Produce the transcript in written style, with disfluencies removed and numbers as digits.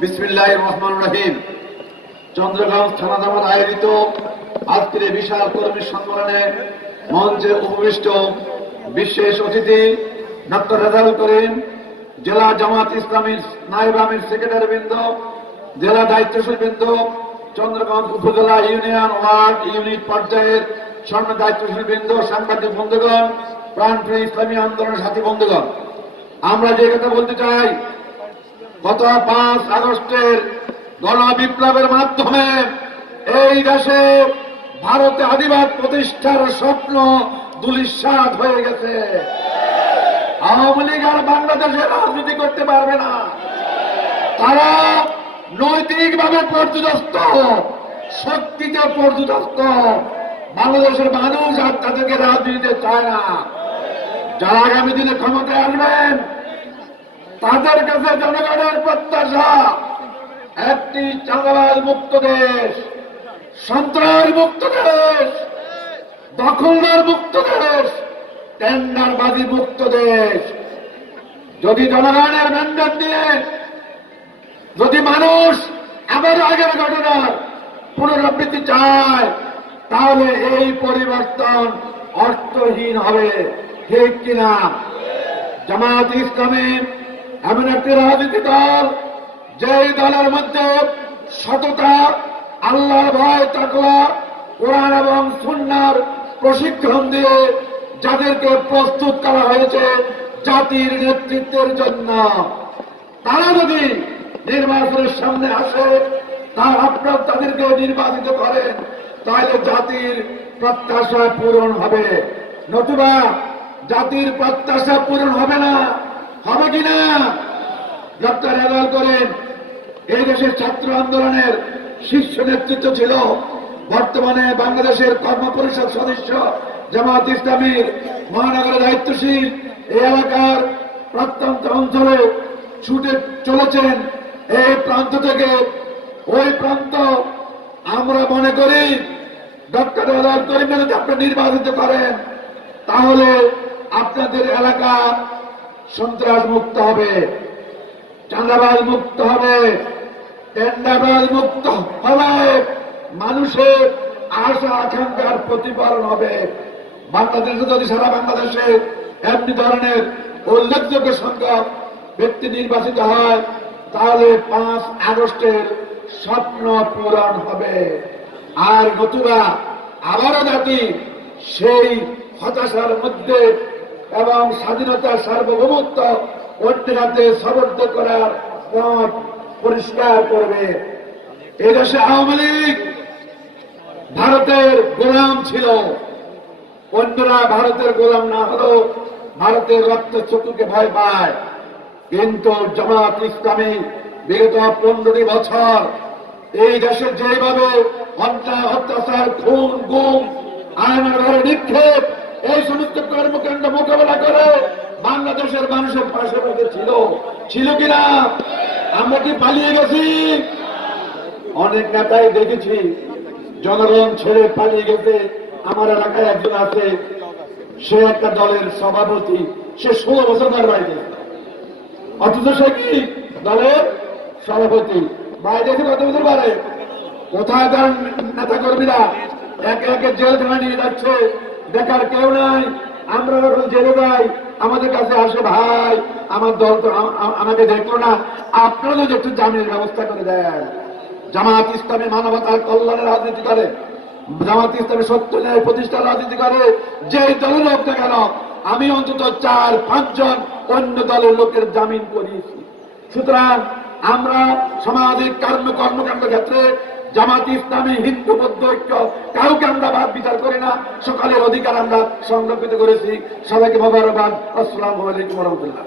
বিসমিল্লাহির রহমানির রহিম। চন্দ্রগঞ্জ থানা জামাত আয়োজিত আজকের বিশাল কর্মী সম্মেলনে মঞ্চে উপবিষ্ট বিশেষ অতিথি ডক্টর রেজাউল করিম, জেলা জামাত ইসলামীর নায়েব আমির সেক্রেটারি বৃন্দ, জেলা দায়িত্বশীল বৃন্দ, চন্দ্রগঞ্জ উপজেলা ইউনিয়ন ওয়ার্ড ইউনিট পর্যায়ের স্বর্ণ দায়িত্বশীল বৃন্দ, সাংবাদিক বন্ধুগণ, প্রাণপ্রিয় ইসলামী আন্দোলনের সাথী বন্ধুগণ, আমরা যে কথা বলতে চাই, গত 5 আগস্টের গণবিপ্লবের মাধ্যমে এই দেশে ভারতে আধিপত্য প্রতিষ্ঠার স্বপ্ন ধূলিসাৎ হয়ে গেছে। আওয়ামী লীগ আর বাংলাদেশে রাজনীতি করতে পারবে না। তারা নৈতিকভাবে পর্যুদস্ত, শক্তিতে পর্যুদস্ত। বাংলাদেশের মানুষ আর তাদেরকে রাজনীতিতে চায় না। যারা আগামী দিনে ক্ষমতায় আসবেন তাদের কাছে জনগণের প্রত্যাশা একটি চাঁদাবাজ মুক্ত দেশ, সন্ত্রাস মুক্ত দেশ, দখলদার মুক্ত দেশ, টেন্ডারবাজি মুক্ত দেশ। যদি জনগণের ম্যান্ডেট নিয়ে যদি মানুষ আবার আগের ঘটনার পুনরাবৃত্তি চায়, তাহলে এই পরিবর্তন অর্থহীন হবে। ঠিক কিনা? জামাত ইসলামী এমন একটি রাজনীতি দল, যেই দলের মধ্যে সততা, আল্লাহর ভয়, তাকওয়া, কোরআন এবং সুন্নাহর প্রশিক্ষণ দিয়ে যাদেরকে প্রস্তুত করা হয়েছে জাতির নেতৃত্বের জন্য, তারা যদি নির্বাচনের সামনে আসে, আপনারা তাদেরকে নির্বাচিত করেন, তাহলে জাতির প্রত্যাশা পূরণ হবে। নতুবা জাতির প্রত্যাশা পূরণ হবে না। হবে কিনা? ডক্টর রেজাউল করিম এই দেশের ছাত্র আন্দোলনের শীর্ষ নেতৃত্ব ছিল, বর্তমানে বাংলাদেশের কর্মপরিষদ সদস্য, জামাত ইসলামীর মহানগরের দায়িত্বশীল, এই এলাকার প্রত্যন্ত অঞ্চলে ছুটে চলেছেন এই প্রান্ত থেকে ওই প্রান্ত। আমরা মনে করি ডক্টর রেজাউল করিম যদি আপনি নির্বাচিত করেন, তাহলে আপনাদের এলাকা সন্ত্রাস মুক্ত হবে, চাঁদাবাজ মুক্ত হবে, টেন্ডারবাজ মুক্ত হবে, মানুষের আশা আকাঙ্ক্ষার প্রতিফলন হবে। বাংলাদেশে যদি সারা বাংলাদেশে এমনি ধরনের উল্লেখযোগ্য সংখ্যক ব্যক্তি নির্বাচিত হয়, তাহলে 5 আগস্টের স্বপ্ন পূরণ হবে। আর নতুবা আবারও জাতি সেই হতাশার মধ্যে এবং স্বাধীনতার সার্বভৌমত্ব অন্যের হাতে সমর্থ করার পথ পরিষ্কার করবে। এদেশে আওয়ামী লীগ ভারতের গোলাম ছিল। অন্যরা ভারতের গোলাম না হলেও ভারতের রক্ত চতুকে ভয় পায়। কিন্তু জামাত ইসলামী বিগত 15 বছর এই দেশে যেভাবে অন্যায়, অত্যাচার, খুন, গুম, আয়নাঘরে নিক্ষেপ, এই সমস্ত কর্মকাণ্ড মোকাবেলা করে বাংলাদেশের মানুষের পাশে ছিল কিনা? আমরা কি পালিয়ে গেছি? অনেক নেতাই দেখেছি জনগণ ছেড়ে পালিয়ে গেছে। আমার এলাকায় একজন আছে, সে একটা দলের সভাপতি, সে 16 বছর তার বাইরে, অথচ সে কি দলের সভাপতি। বাইরে কত বছর বাড়ে? কোথায় তার নেতা কর্মীরা একে একে জেলখানা নিয়ে যাচ্ছে, দেখার কেউ নাই। আমরা যখন জেলে যাই, আমাদের কাছে আসে, ভাই আমার দল তো আমাকে দেখলো না, আপনারা যদি একটু জামিনের ব্যবস্থা করে দেন। জামাত ইসলামী মানবতার কল্যাণের রাজনীতি করে, জামাত ইসলামী সত্য ন্যায় প্রতিষ্ঠার রাজনীতি করে। যে দলের লোক না কেন, আমি অন্তত 4-5 জন অন্য দলের লোকের জামিন করিয়েছি। সুতরাং আমরা সামাজিক কর্মকাণ্ড ক্ষেত্রে জামাত ইসলামী, হিন্দু, বৌদ্ধ ঐক্য কাউকে আমরা বাদ বিচার করি না। সকালের অধিকার আমরা সংরক্ষিত করেছি। সবাইকে মোবারকবাদ। আসসালামু আলাইকুম ওয়া রাহমাতুল্লাহ।